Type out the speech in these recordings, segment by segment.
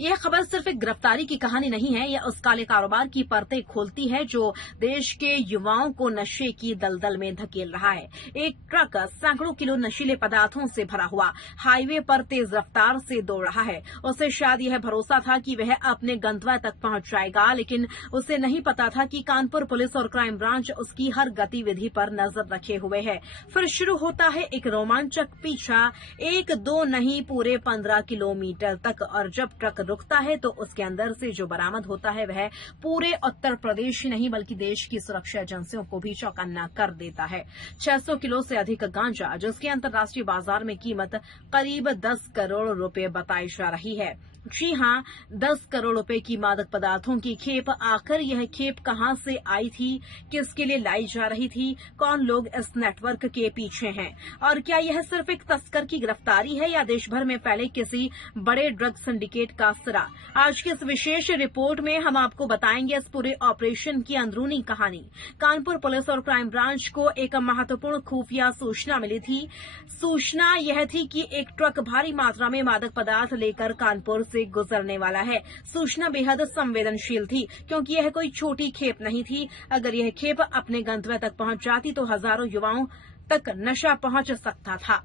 यह खबर सिर्फ एक गिरफ्तारी की कहानी नहीं है, यह उस काले कारोबार की परतें खोलती है जो देश के युवाओं को नशे की दलदल में धकेल रहा है। एक ट्रक सैकड़ों किलो नशीले पदार्थों से भरा हुआ हाईवे पर तेज रफ्तार से दौड़ रहा है। उसे शायद यह भरोसा था कि वह अपने गंतव्य तक पहुंच जाएगा, लेकिन उसे नहीं पता था कि कानपुर पुलिस और क्राइम ब्रांच उसकी हर गतिविधि पर नजर रखे हुए है। फिर शुरू होता है एक रोमांचक पीछा, 1-2 नहीं पूरे 15 किलोमीटर तक, और जब ट्रक रुकता है तो उसके अंदर से जो बरामद होता है वह पूरे उत्तर प्रदेश ही नहीं बल्कि देश की सुरक्षा एजेंसियों को भी चौकन्ना कर देता है। 600 किलो से अधिक गांजा, जिसकी अंतर्राष्ट्रीय बाजार में कीमत करीब 10 करोड़ रुपए बताई जा रही है। जी हां, 10 करोड़ रुपए की मादक पदार्थों की खेप। आखिर यह खेप कहां से आई थी, किसके लिए लाई जा रही थी, कौन लोग इस नेटवर्क के पीछे हैं, और क्या यह सिर्फ एक तस्कर की गिरफ्तारी है या देश भर में फैले किसी बड़े ड्रग सिंडिकेट का सिरा। आज की इस विशेष रिपोर्ट में हम आपको बताएंगे इस पूरे ऑपरेशन की अंदरूनी कहानी। कानपुर पुलिस और क्राइम ब्रांच को एक महत्वपूर्ण खुफिया सूचना मिली थी। सूचना यह थी कि एक ट्रक भारी मात्रा में मादक पदार्थ लेकर कानपुर से गुजरने वाला है। सूचना बेहद संवेदनशील थी क्योंकि यह कोई छोटी खेप नहीं थी। अगर यह खेप अपने गंतव्य तक पहुंच जाती तो हजारों युवाओं तक नशा पहुंच सकता था।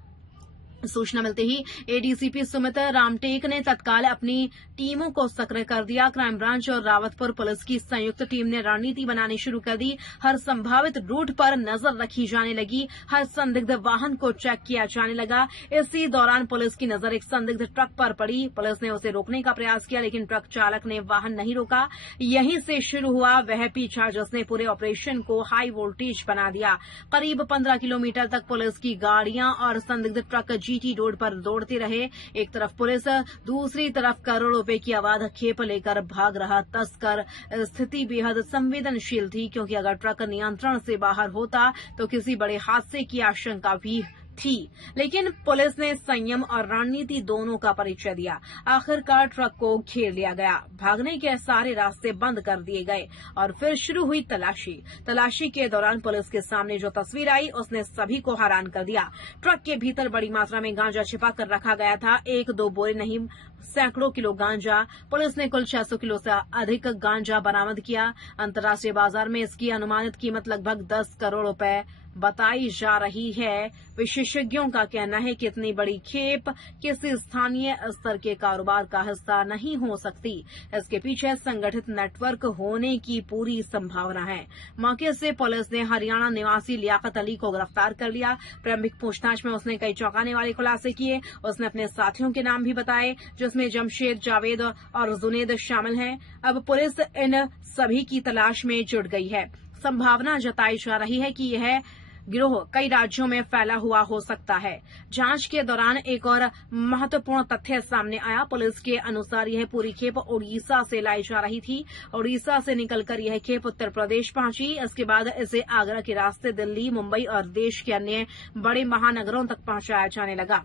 सूचना मिलते ही एडीसीपी सुमित रामटेक ने तत्काल अपनी टीमों को सक्रिय कर दिया। क्राइम ब्रांच और रावतपुर पुलिस की संयुक्त टीम ने रणनीति बनानी शुरू कर दी। हर संभावित रूट पर नजर रखी जाने लगी, हर संदिग्ध वाहन को चेक किया जाने लगा। इसी दौरान पुलिस की नजर एक संदिग्ध ट्रक पर पड़ी। पुलिस ने उसे रोकने का प्रयास किया, लेकिन ट्रक चालक ने वाहन नहीं रोका। यहीं से शुरू हुआ वह पीछा जिसने पूरे ऑपरेशन को हाई वोल्टेज बना दिया। करीब 15 किलोमीटर तक पुलिस की गाड़ियां और संदिग्ध ट्रक जीटी रोड पर दौड़ते रहे। एक तरफ पुलिस, दूसरी तरफ करोड़ों रुपए की अवैध खेप लेकर भाग रहा तस्कर। स्थिति बेहद संवेदनशील थी क्योंकि अगर ट्रक नियंत्रण से बाहर होता तो किसी बड़े हादसे की आशंका भी थी, लेकिन पुलिस ने संयम और रणनीति दोनों का परिचय दिया। आखिरकार ट्रक को घेर लिया गया, भागने के सारे रास्ते बंद कर दिए गए और फिर शुरू हुई तलाशी के दौरान पुलिस के सामने जो तस्वीर आई उसने सभी को हैरान कर दिया। ट्रक के भीतर बड़ी मात्रा में गांजा छिपा कर रखा गया था। 1-2 बोरे नहीं, सैकड़ों किलो गांजा। पुलिस ने कुल 600 किलो से अधिक गांजा बरामद किया। अंतर्राष्ट्रीय बाजार में इसकी अनुमानित कीमत लगभग 10 करोड़ रुपए बताई जा रही है। विशेषज्ञों का कहना है कि इतनी बड़ी खेप किसी स्थानीय स्तर के कारोबार का हिस्सा नहीं हो सकती। इसके पीछे संगठित नेटवर्क होने की पूरी संभावना है। मौके से पुलिस ने हरियाणा निवासी लियाकत अली को गिरफ्तार कर लिया। प्रारंभिक पूछताछ में उसने कई चौंकाने वाले खुलासे किए। उसने अपने साथियों के नाम भी बताए, जिसमें जमशेद, जावेद और जुनेद शामिल हैं। अब पुलिस इन सभी की तलाश में जुट गई है। संभावना जताई जा रही है कि यह गिरोह कई राज्यों में फैला हुआ हो सकता है। जांच के दौरान एक और महत्वपूर्ण तथ्य सामने आया। पुलिस के अनुसार यह पूरी खेप उड़ीसा से लाई जा रही थी। उड़ीसा से निकलकर यह खेप उत्तर प्रदेश पहुंची। इसके बाद इसे आगरा के रास्ते दिल्ली, मुंबई और देश के अन्य बड़े महानगरों तक पहुंचाया जाने लगा।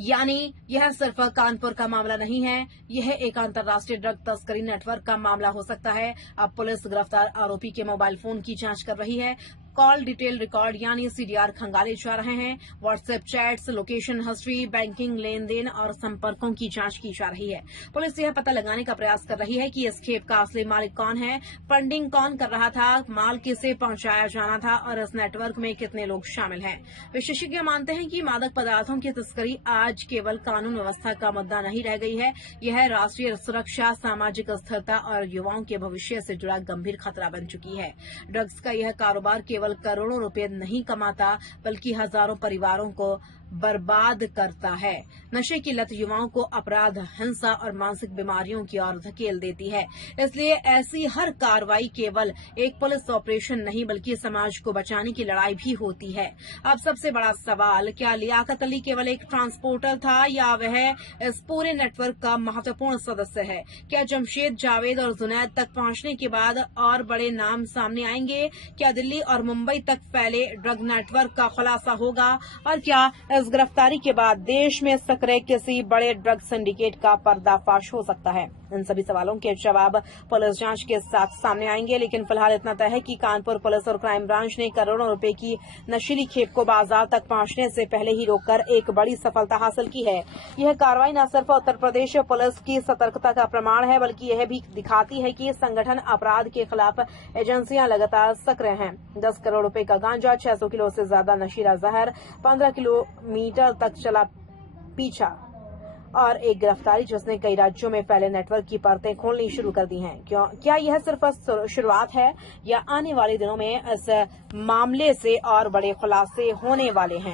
यानी यह सिर्फ कानपुर का मामला नहीं है, यह एक अंतर्राष्ट्रीय ड्रग तस्करी नेटवर्क का मामला हो सकता है। अब पुलिस गिरफ्तार आरोपी के मोबाइल फोन की जांच कर रही है। कॉल डिटेल रिकॉर्ड यानी सीडीआर खंगाले जा रहे हैं। WhatsApp chats, location history, banking लेन देन और संपर्कों की जांच की जा रही है। पुलिस यह पता लगाने का प्रयास कर रही है कि इस खेप का असली मालिक कौन है, फंडिंग कौन कर रहा था, माल किसे पहुंचाया जाना था और इस नेटवर्क में कितने लोग शामिल हैं। विशेषज्ञ मानते हैं कि मादक पदार्थों की तस्करी आज केवल कानून व्यवस्था का मुद्दा नहीं रह गई है, यह राष्ट्रीय सुरक्षा, सामाजिक स्थिरता और युवाओं के भविष्य से जुड़ा गंभीर खतरा बन चुकी है। ड्रग्स का यह कारोबार केवल करोड़ों रुपए नहीं कमाता बल्कि हजारों परिवारों को बर्बाद करता है। नशे की लत युवाओं को अपराध, हिंसा और मानसिक बीमारियों की ओर धकेल देती है। इसलिए ऐसी हर कार्रवाई केवल एक पुलिस ऑपरेशन नहीं बल्कि समाज को बचाने की लड़ाई भी होती है। अब सबसे बड़ा सवाल, क्या लियाकत अली केवल एक ट्रांसपोर्टर था या वह इस पूरे नेटवर्क का महत्वपूर्ण सदस्य है? क्या जमशेद, जावेद और जुनैद तक पहुंचने के बाद और बड़े नाम सामने आएंगे? क्या दिल्ली और मुंबई तक फैले ड्रग नेटवर्क का खुलासा होगा? और क्या इस गिरफ्तारी के बाद देश में सक्रिय किसी बड़े ड्रग सिंडिकेट का पर्दाफाश हो सकता है। इन सभी सवालों के जवाब पुलिस जांच के साथ सामने आएंगे, लेकिन फिलहाल इतना तय है कि कानपुर पुलिस और क्राइम ब्रांच ने करोड़ों रुपए की नशीली खेप को बाजार तक पहुंचने से पहले ही रोककर एक बड़ी सफलता हासिल की है। यह कार्रवाई न सिर्फ उत्तर प्रदेश पुलिस की सतर्कता का प्रमाण है, बल्कि यह भी दिखाती है कि संगठन अपराध के खिलाफ एजेंसियां लगातार सक्रिय हैं। 10 करोड़ रुपए का गांजा, 600 किलो से ज्यादा नशीला जहर, 15 किलोमीटर तक चला पीछा और एक गिरफ्तारी जिसने कई राज्यों में फैले नेटवर्क की परतें खोलनी शुरू कर दी हैं। क्या यह सिर्फ शुरुआत है या आने वाले दिनों में इस मामले से और बड़े खुलासे होने वाले हैं?